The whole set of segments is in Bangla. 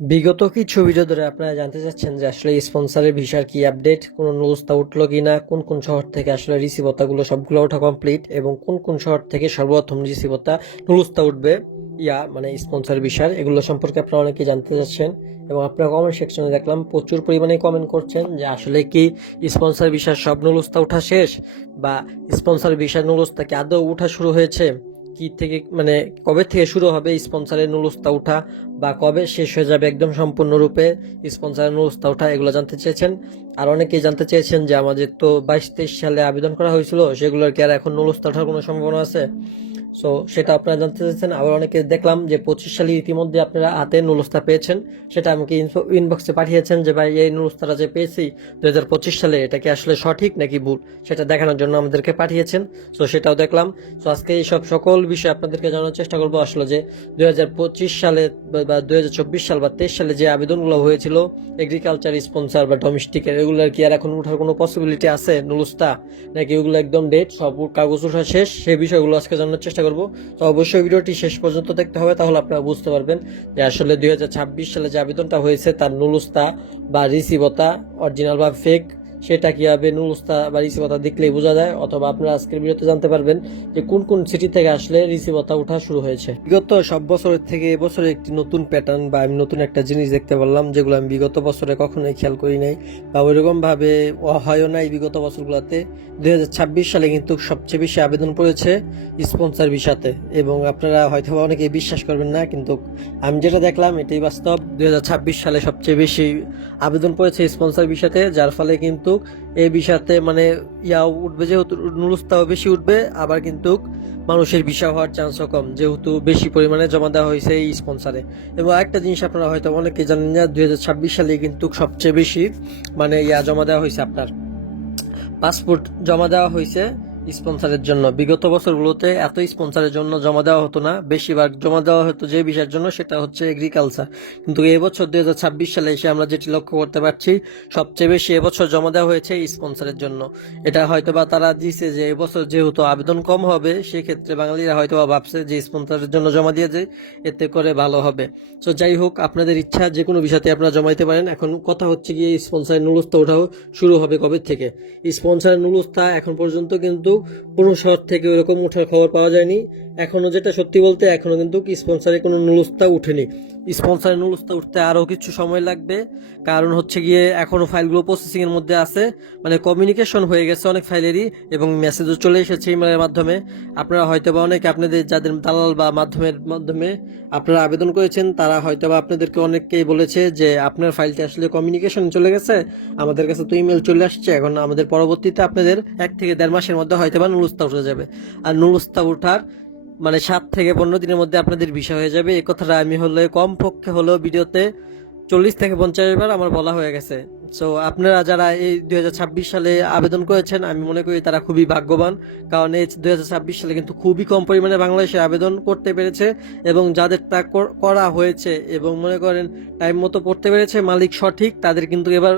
বিগত কিছু ভিডিও ধরে আপনারা জানতে চাচ্ছেন যে আসলে স্পন্সরের ভিসার কি আপডেট, কোন নুরুস্তা উঠলো কিনা, কোন কোন শহর থেকে আসলে রিসিভতাগুলো সবগুলো ওঠা কমপ্লিট এবং কোন কোন শহর থেকে সর্বপ্রথম রিসিভতা নুরুস্তা উঠবে মানে স্পন্সর ভিসার, এগুলো সম্পর্কে আপনারা অনেকে জানতে চাচ্ছেন। এবং আপনারা কমেন্ট সেকশনে দেখলাম প্রচুর পরিমাণে কমেন্ট করছেন যে আসলে কি স্পন্সর ভিসার সব নুরুস্তা উঠা শেষ, বা স্পন্সর ভিসার নুরুস্তা কি আদৌ উঠা শুরু হয়েছে, কি থেকে মানে কবে থেকে শুরু হবে স্পন্সরের নুরুস্তা উঠা, বা কবে শেষ হয়ে যাবে একদম সম্পূর্ণরূপে স্পন্সরের নুরুস্তা উঠা, এগুলো জানতে চেয়েছেন। আর অনেকেই জানতে চেয়েছেন যে আমাদের তো 22-23 সালে আবেদন করা হয়েছিল, সেগুলোর কি আর এখন নুরুস্তা ওঠার কোনো সম্ভাবনা আছে? সো সেটা আপনারা জানতে চাচ্ছেন। আবার অনেকে দেখলাম যে 25 সালে ইতিমধ্যে আপনারা হাতে নুরুস্তা পেয়েছেন, সেটা আমাকে ইনবক্সে পাঠিয়েছেন যে ভাই এই নুরুস্তাটা যে পেয়েছি 2025 সালে, এটা কি আসলে সঠিক নাকি ভুল, সেটা দেখানোর জন্য আমাদেরকে পাঠিয়েছেন। সো সেটাও দেখলাম। সো আজকে এই সকল বিষয় আপনাদেরকে জানার চেষ্টা করবো আসলে যে 2025 সালে বা 2024 সাল বা 23 সালে যে আবেদনগুলো হয়েছিল এগ্রিকালচার স্পন্সর বা ডোমেস্টিকের, এগুলোর কি আর এখন উঠার কোনো পসিবিলিটি আছে নুরুস্তা, নাকি ওগুলো একদম ডেট সব কাগজ ওঠা শেষ, সেই বিষয়গুলো আজকে জানার চেষ্টা করব। তো অবশ্যই ভিডিওটি শেষ পর্যন্ত দেখতে হবে, তাহলে আপনারা বুঝতে পারবেন যে আসলে 2026 সালে যে আবেদনটা হয়েছে তার নুরুস্তা বা রিসিভতা অরিজিনাল বা ফেক, সেটা কি হবে নুরুস্তা বা রিসিভতা দেখলেই বোঝা যায়। অথবা আপনারা আজকের ভিডিওতে জানতে পারবেন যে কোন কোন সিটি থেকে আসলে রিসিভতা ওঠা শুরু হয়েছে। বিগত সব বছরের থেকে এবছরে একটি নতুন প্যাটার্ন বা আমি নতুন একটা জিনিস দেখতে পারলাম, যেগুলো আমি বিগত বছরে কখনোই খেয়াল করি নাই বা ওইরকম ভাবে হয়ও নাই বিগত বছরগুলোতে। 2026 সালে কিন্তু সবচেয়ে বেশি আবেদন পড়েছে স্পন্সর ভিসাতে, এবং আপনারা হয়তো অনেকে বিশ্বাস করবেন না, কিন্তু আমি যেটা দেখলাম এটাই বাস্তব। 2026 সালে সবচেয়ে বেশি আবেদন পড়েছে স্পন্সর ভিসাতে, যার ফলে কিন্তু এই ভিসাতে মানে উঠবে, যেহেতু নুরুস্তাও বেশি উঠবে, আবার কিন্তু মানুষের ভিসা হওয়ার চান্সও কম, যেহেতু বেশি পরিমাণে জমা দেওয়া হয়েছে এই স্পন্সরে। এবং আরেকটা জিনিস আপনারা হয়তো অনেকে জানেন না, 2026 সালে কিন্তু সবচেয়ে বেশি মানে জমা দেওয়া হয়েছে আপনার পাসপোর্ট জমা দেওয়া হয়েছে স্পন্সরের জন্য। বিগত বছরগুলোতে এত স্পন্সরের জন্য জমা দেওয়া হতো না, বেশিরভাগ জমা দেওয়া হতো যে বিষয়ের জন্য সেটা হচ্ছে এগ্রিকালচার। কিন্তু এবছর 2026 সালে এসে আমরা যেটি লক্ষ্য করতে পারছি, সবচেয়ে বেশি এবছর জমা দেওয়া হয়েছে স্পন্সরের জন্য। এটা হয়তোবা তারা দিছে যে এবছর যেহেতু আবেদন কম হবে, সেক্ষেত্রে বাঙালিরা হয়তোবা ভাবছে যে স্পন্সরের জন্য জমা দিয়ে যায়, এতে করে ভালো হবে। তো যাই হোক, আপনাদের ইচ্ছা, যে কোনো বিষয়তে আপনারা জমা দিতে পারেন। এখন কথা হচ্ছে গিয়ে স্পন্সরের নুরুস্তা ওঠাও শুরু হবে কবে থেকে। স্পন্সরের নুরুস্তা এখন পর্যন্ত কিন্তু কোনো শহর থেকে ওরকম ওঠার খবর পাওয়া যায়নি এখনো। যেটা সত্যি বলতে, এখনো কিন্তু স্পন্সরে কোনো নুরুস্তা উঠেনি। স্পন্সরের নুরুস্তা উঠতে আরও কিছু সময় লাগবে, কারণ হচ্ছে গিয়ে এখনো ফাইলগুলো প্রসেসিং এর মধ্যে আছে, মানে কমিউনিকেশন হয়ে গেছে অনেক ফাইলেরই, এবং মেসেজও চলে এসেছে ইমেলের মাধ্যমে। আপনারা হয়তো বা অনেকে আপনাদের যাদের দালাল বা মাধ্যমে আপনারা আবেদন করেছেন, তারা হয়তো বা আপনাদেরকে অনেককেই বলেছে যে আপনার ফাইলটা আসলে কমিউনিকেশন চলে গেছে, আমাদের কাছে তো ইমেল চলে আসছে, এখন আমাদের পরবর্তীতে আপনাদের 1 থেকে 1.5 মাসের মধ্যে হয়তো বা নুরুস্তা উঠে যাবে। আর নুরুস্তা উঠার মানে 7 থেকে 15 দিনের মধ্যে আপনাদের ভিসা হয়ে যাবে। এই কথাটা আমি হলে কম পক্ষে হলেও ভিডিওতে 40 থেকে 50 বার আমার বলা হয়ে গেছে। সো আপনারা যারা এই 2026 সালে আবেদন করেছেন, আমি মনে করি তারা খুবই ভাগ্যবান, কারণ এই 2026 সালে কিন্তু খুবই কম পরিমাণে বাংলাদেশে আবেদন করতে পেরেছে, এবং যাদেরটা করা হয়েছে এবং মনে করেন টাইম মতো পড়তে পেরেছে, মালিক সঠিক, তাদের কিন্তু এবার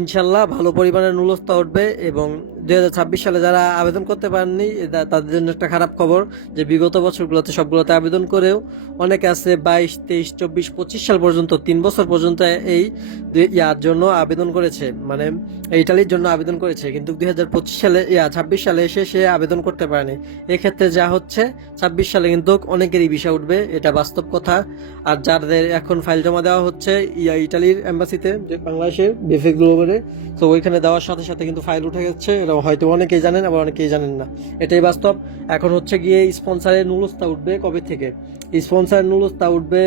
ইনশাল্লাহ ভালো পরিমাণে নুরুস্তা উঠবে। এবং 2026 সালে যারা আবেদন করতে পারেননি, তাদের জন্য একটা খারাপ খবর যে বিগত বছরগুলোতে সবগুলোতে আবেদন করেও অনেকে আছে 22, 23, 24, 25 সাল পর্যন্ত 3 বছর পর্যন্ত এই ইয়ার জন্য আবেদন করেছে, মানে ইটালির জন্য আবেদন করেছে, কিন্তু 2025 সালে 26 সালে এসে সে আবেদন করতে পারেনি। এক্ষেত্রে যা হচ্ছে 26 সালে কিন্তু অনেকেরই ভিসা উঠবে, এটা বাস্তব কথা। আর যাদের এখন ফাইল জমা দেওয়া হচ্ছে ইটালির এম্বাসিতে, বাংলাদেশের বিএফএ গ্লোবালে, তো ওইখানে দেওয়ার সাথে সাথে কিন্তু ফাইল উঠে যাচ্ছে, এটা হয়তো অনেকেই জানেন, আবার অনেকেই জানেন না, এটাই বাস্তব। এখন হচ্ছে গিয়ে স্পন্সরের নুরুস্তা উঠবে কবে থেকে। স্পন্সরের নুরুস্তা উঠবে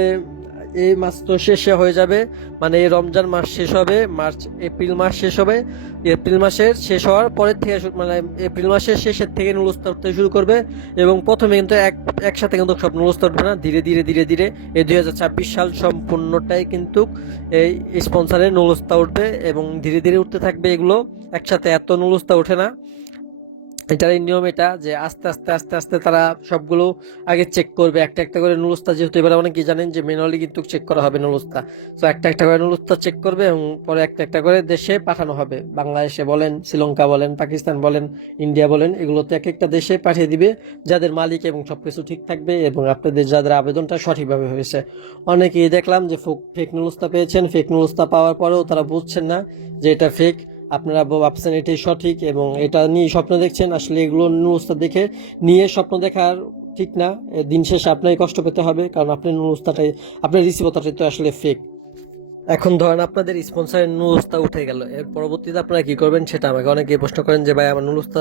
এই মাস তো শেষে হয়ে যাবে, মানে এই রমজান মাস শেষ হবে, এপ্রিল মাস শেষ হবে, এপ্রিল মাসের শেষ হওয়ার পরের থেকে মানে এপ্রিল মাসের শেষের থেকে নুরুস্তা উঠতে শুরু করবে। এবং প্রথমে কিন্তু একসাথে কিন্তু সব নুরুস্তা উঠবে না, ধীরে ধীরে ধীরে ধীরে এই 2026 সাল সম্পূর্ণটাই কিন্তু এই স্পন্সরের নুরুস্তা উঠবে, এবং ধীরে ধীরে উঠতে থাকবে। এগুলো একসাথে এত নুরুস্তা ওঠে না, এটার এই নিয়ম এটা যে আস্তে আস্তে আস্তে আস্তে তারা সবগুলো আগে চেক করবে, একটা একটা করে নুলুস্তা, যেহেতু এবার অনেকেই জানেন যে ম্যানুয়ালি কিন্তু চেক করা হবে নুলুস্তা। তো একটা একটা করে নুলুস্তা চেক করবে এবং পরে একটা একটা করে দেশে পাঠানো হবে। বাংলাদেশে বলেন, শ্রীলঙ্কা বলেন, পাকিস্তান বলেন, ইন্ডিয়া বলেন, এগুলোতে এক একটা দেশে পাঠিয়ে দিবে যাদের মালিক এবং সবকিছু ঠিক থাকবে এবং আপনাদের যাদের আবেদনটা সঠিকভাবে হয়েছে। অনেকেই দেখলাম যে ফেক নুলুস্তা পেয়েছেন, ফেক নুলুস্তা পাওয়ার পরেও তারা বুঝছেন না যে এটা ফেক। আপনারা ভাবছেন এটাই সঠিক এবং এটা নিয়ে স্বপ্ন দেখছেন, আসলে এগুলো নুরুস্তা দেখে নিয়ে স্বপ্ন দেখার ঠিক না। দিন শেষে আপনাকে কষ্ট পেতে হবে, কারণ আপনার নুরুস্তাটাই, আপনার রিসিভটাই তো আসলে ফেক। এখন ধরেন আপনাদের স্পন্সরের নুরুস্তা উঠে গেল, এর পরবর্তীতে আপনারা কি করবেন সেটা আমাকে অনেকেই প্রশ্ন করেন যে ভাই আমার নুরুস্তা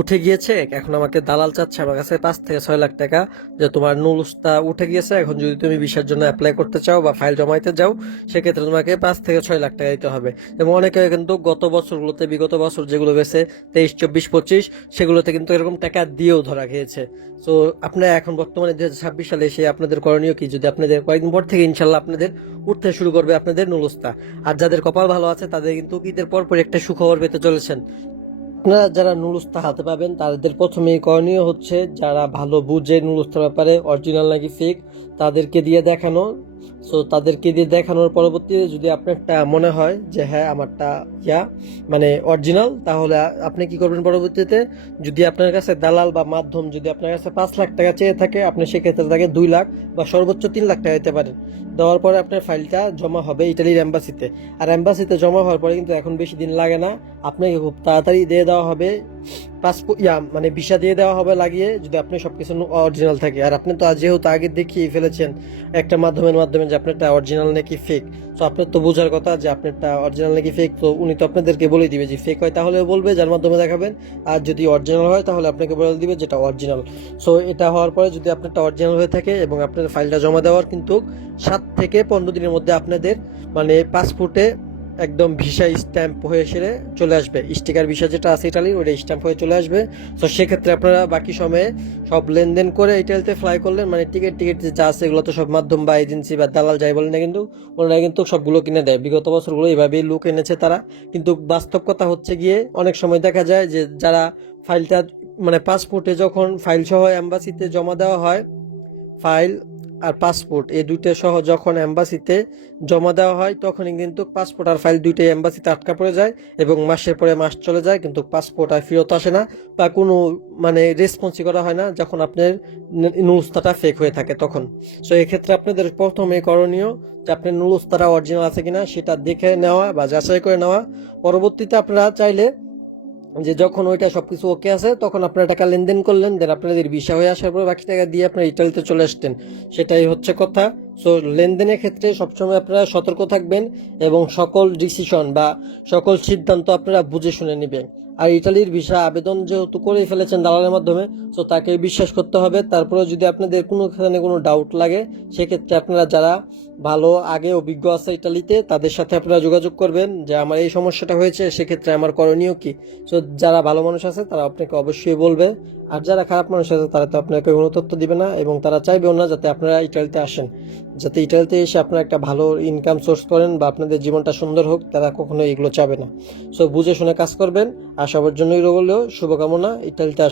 উঠে গিয়েছে, এখন আমাকে দালাল চাচ্ছে আমার কাছে 5 থেকে 6 লাখ টাকা, যে তোমার নুরুস্তা উঠে গিয়েছে, এখন যদি তুমি ভিসার জন্য অ্যাপ্লাই করতে চাও বা ফাইল জমাইতে যাও, সেক্ষেত্রে তোমাকে 5 থেকে 6 লাখ টাকা দিতে হবে। এবং অনেকে কিন্তু গত বছরগুলোতে, বিগত বছর যেগুলো গেছে 23, 24, 25, সেগুলোতে কিন্তু এরকম টাকা দিয়েও ধরা খেয়েছে। তো আপনারা এখন বর্তমানে 2026 সালে এসে আপনাদের করণীয় কি? যদি আপনাদের কয়েকদিন পর থেকে ইনশাল্লাহ আপনাদের উঠতে শুরু করবে আপনাদের নুলুস্তা, আর যাদের কপাল ভালো আছে তাদের কিন্তু ঈদের পর পর একটা সুখবর পেতে চলেছেন। আপনারা যারা নুলুস্তা হাতে পাবেন তাদের প্রথমেই করণীয় হচ্ছে, যারা ভালো বুঝে নুলুস্তার ব্যাপারে অরিজিনাল নাকি ফেক তাদেরকে দিয়ে দেখানো। সো তাদেরকে দিয়ে দেখানোর পরবর্তীতে যদি আপনারটা মনে হয় যে হ্যাঁ আমারটা মানে অরিজিনাল, তাহলে আপনি কি করবেন পরবর্তীতে, যদি আপনার কাছে দালাল বা মাধ্যম যদি আপনার কাছে 5 লাখ টাকা চেয়ে থাকে, আপনি সেক্ষেত্রে তাকে 2 লাখ বা সর্বোচ্চ 3 লাখ টাকা দিতে পারেন। দেওয়ার পরে আপনার ফাইলটা জমা হবে ইটালির এম্বাসিতে। আর এম্বাসিতে জমা হওয়ার পরে কিন্তু এখন বেশি দিন লাগে না, আপনাকে খুব তাড়াতাড়ি দিয়ে দেওয়া হবে পাসপোর্ট, মানে ভিসা দিয়ে দেওয়া হবে লাগিয়ে, যদি আপনি সবকিছু অরিজিনাল থাকে। আর আপনি তো যেহেতু আগে দেখিয়ে ফেলেছেন একটা মাধ্যমের মাধ্যমে যে আপনারটা অরিজিনাল নাকি ফেক, তো আপনার তো বোঝার কথা যে আপনারটা অরিজিনাল নাকি ফেক। তো উনি তো আপনাদেরকে বলে দিবে যে ফেক হয় তাহলে বলবে যার মাধ্যমে দেখাবেন, আর যদি অরিজিনাল হয় তাহলে আপনাকে বলে দিবে যেটা অরিজিনাল। সো এটা হওয়ার পরে যদি আপনারটা অরিজিনাল হয়ে থাকে এবং আপনার ফাইলটা জমা দেওয়ার কিন্তু 7 থেকে 15 দিনের মধ্যে আপনাদের মানে পাসপোর্টে একদম ভিসা স্ট্যাম্প হয়ে সেরে চলে আসবে, স্টিকার ভিসা যেটা আছে ইটালির ওটা স্ট্যাম্প হয়ে চলে আসবে। তো সেক্ষেত্রে আপনারা বাকি সময়ে সব লেনদেন করে ইটালিতে ফ্লাই করলেন, মানে টিকিট যা আছে এগুলো তো সব মাধ্যম বা এজেন্সি বা দালাল যাই বলেন না, কিন্তু ওনারা কিন্তু সবগুলো কিনে দেয়। বিগত বছরগুলো এইভাবেই লুক এনেছে তারা। কিন্তু বাস্তব কথা হচ্ছে গিয়ে অনেক সময় দেখা যায় যে যারা ফাইলটা মানে পাসপোর্টে যখন ফাইল সহ এম্বাসিতে জমা দেওয়া হয়, ফাইল আর পাসপোর্ট এই দুইটা সহ যখন এম্বাসিতে জমা দেওয়া হয়, তখনই কিন্তু পাসপোর্ট আর ফাইল দুইটাই এম্বাসিতে আটকা পড়ে যায় এবং মাসের পরে মাস চলে যায়, কিন্তু পাসপোর্ট আর ফেরত আসে না বা কোনো মানে রেসপন্সই করা হয় না যখন আপনার নুলুস্তাটা ফেক হয়ে থাকে তখন। সো এক্ষেত্রে আপনাদের প্রথমে করণীয় যে আপনার নুলুস্তাটা অরিজিনাল আছে কিনা সেটা দেখে নেওয়া বা যাচাই করে নেওয়া। পরবর্তীতে আপনারা চাইলে যে যখন ওইটা সবকিছু ওকে আছে তখন আপনারা টাকা লেনদেন করলেন, দেন আপনাদের ভিসা হয়ে আসার পর বাকি টাকা দিয়ে আপনারা ইটালিতে চলে আসতেন, সেটাই হচ্ছে কথা। সো লেনদেনের ক্ষেত্রে সবসময় আপনারা সতর্ক থাকবেন এবং সকল ডিসিশন বা সকল সিদ্ধান্ত আপনারা বুঝে শুনে নেবেন। আর ইটালির ভিসা আবেদন যেহেতু করেই ফেলেছেন দালালের মাধ্যমে, তো তাকে বিশ্বাস করতে হবে। তারপরে যদি আপনাদের কোনোখানে কোনো ডাউট লাগে, সেক্ষেত্রে আপনারা যারা ভালো আগে অভিজ্ঞ আছে ইটালিতে তাদের সাথে আপনারা যোগাযোগ করবেন যে আমার এই সমস্যাটা হয়েছে, সেক্ষেত্রে আমার করণীয় কি। সো যারা ভালো মানুষ আছে তারা আপনাকে অবশ্যই বলবে, আর যারা খারাপ মানুষ আছে তারা তো আপনাকে কোনো তথ্য দিবে না এবং তারা চাইবেও না যাতে আপনারা ইটালিতে আসেন, যাতে ইটালিতে এসে আপনারা একটা ভালো ইনকাম সোর্স করেন বা আপনাদের জীবনটা সুন্দর হোক, তারা কখনো এগুলো চাবে না। সো বুঝে শুনে কাজ করবেন। আর সবার জন্যই রইল শুভকামনা ইটালিতে